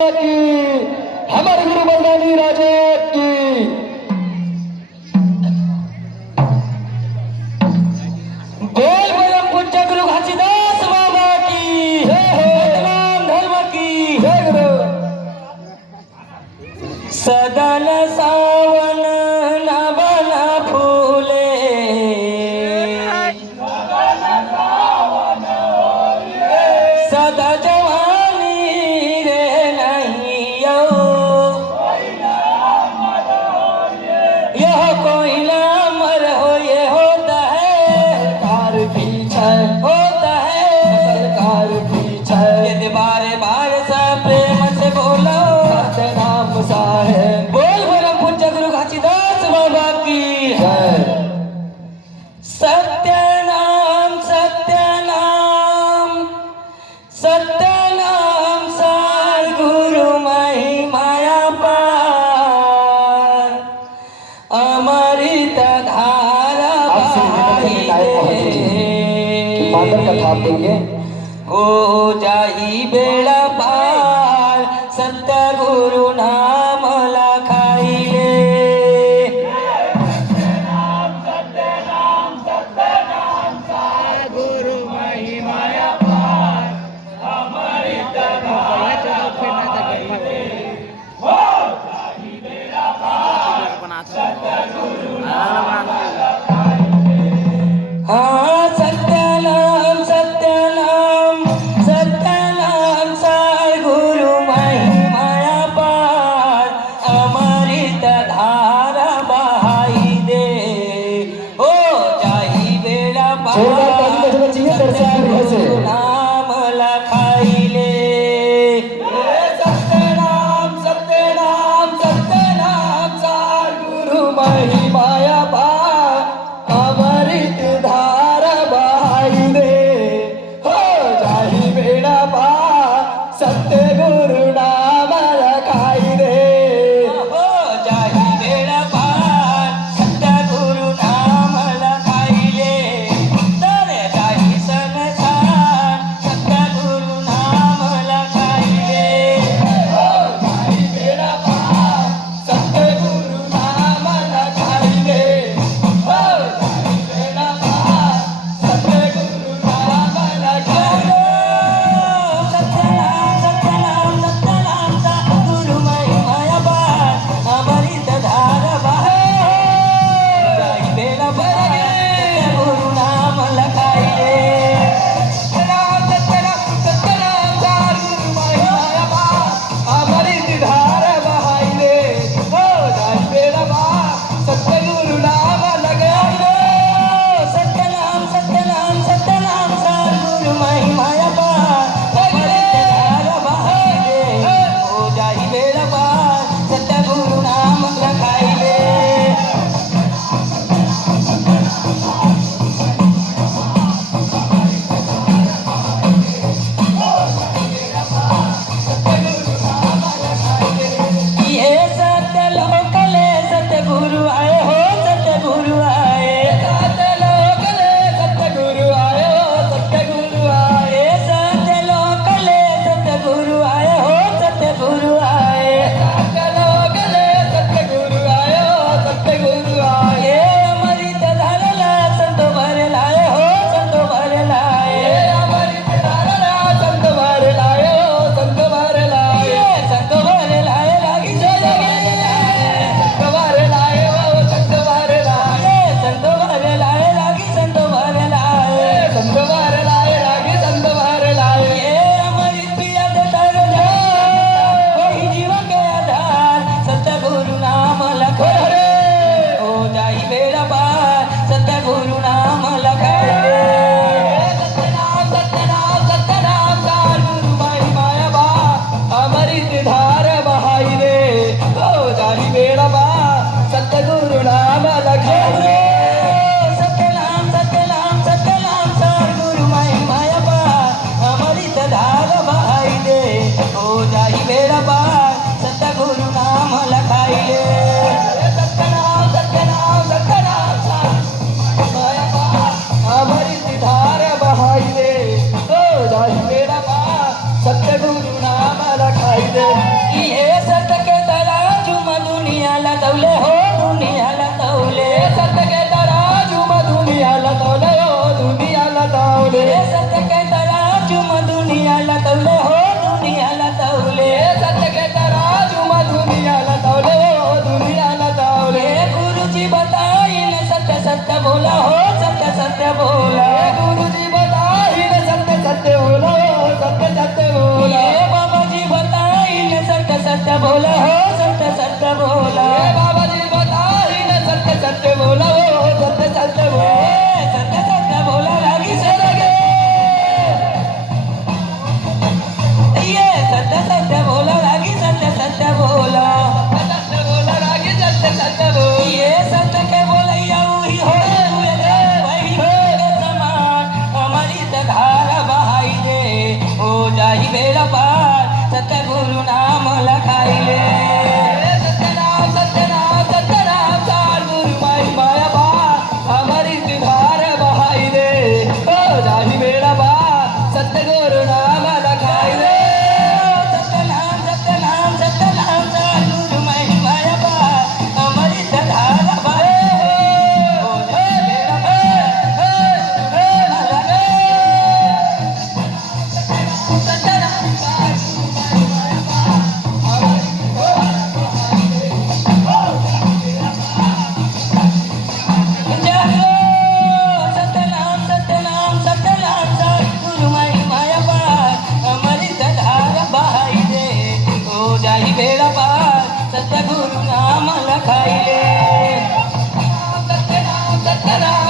की हमारे गुरु बलदानी राजा की बोल बोलम पूज्य गुरु घासीदास बाबा की सतनाम धर्म की जय गुरु। सदन सावन नवन फूले सदा जवानी रे नैया यह कोई ना मर हो ये होता है कार पीछे होता है सरकार पीछे यदि बारे बार सा प्रेम से बोलो नाम सा है बोल बोलो पूज्य गुरु घासीदास बाबा की जय। सत्यनाम सत्यनाम सत्यनाम सार गुरु महिमाया पार अमृत धारा हो जाई बेड़ा पार सत्य गुरु नाम लखाइले। हाँ सत्यनाम सत्यनाम सत्यनाम सार गुरु महिमाया पार अमृत धारा बहाई दे हो जाई बेड़ा पार सत्य नाम लखाइले। सत्यनाम सत्यनाम सत्यनाम सार गुरु महिमाया पार अमृत धारा बहाई दे हो जाई बेड़ा पार सत्य गुरु नाम लखाई दे हो जाई बेड़ा पार सत्य गुरु नाम लखाई ले तरे जाई संसार सत्य गुरु नाम लखाई ले हो जाई बेड़ा पार सत्य गुरु नाम लखाई ले हो जाई बेड़ा पार सत्य गुरु नाम लखाई ले। सत्यनाम सत्यनाम सत्यनाम ये सत्य के तराजू में दुनियाला तौले हो दुनियाला तौले सत्य के तराजू में दुनियाला तौले हो दुनियाला तौले ये सत्य के तराजू में दुनियाला तौले हो दुनियाला तौले सत्य के तराजू में दुनियाला तौले हो दुनियाला तौले गुरुजी बताई न सत्य सत्य बोला हो सत्य सत्य बोला गुरुजी बताई न सत्य सत्य बोला हो सत्य सत्य बोला ये बाबा जी बताई न सत्य सत्य बोला हो सत्य सत्य बोला बाबा जी बताई न सत्य सत्य बोला हो सत्य सत्य बोला सत्य सत्य बोला लागी से लगे ये सत्य सत्य बोला लागी सत्य सत्य बोला सत्य बोला रागी सत्य सत्य बोला ये सत्य के बोलैया वही हो वही हो समान हमारी धारा बहाई दे हो जाही बेड़ा पार सत्य गुरु नाम लखाई ले सत्यनाम सत्यनाम सत्यनाम चार गुरु माई माया बा हमारी धार बहाई दे हो जाही बेड़ा बा सत्य गुरु नाम लखाई दे सत्यनाम सत्यनाम सत्यनाम चार गुरु माई माया बा हमारी धारा बहाई हो जाही बेड़ा सत्यनाम सत्यनाम सत्यनाम चार गुरु माई माया बा हमारी धारा बहाई दे हो जाही बेड़ा पार सत्य गुरु नाम लखाई ले सत्यनाम सत्यनाम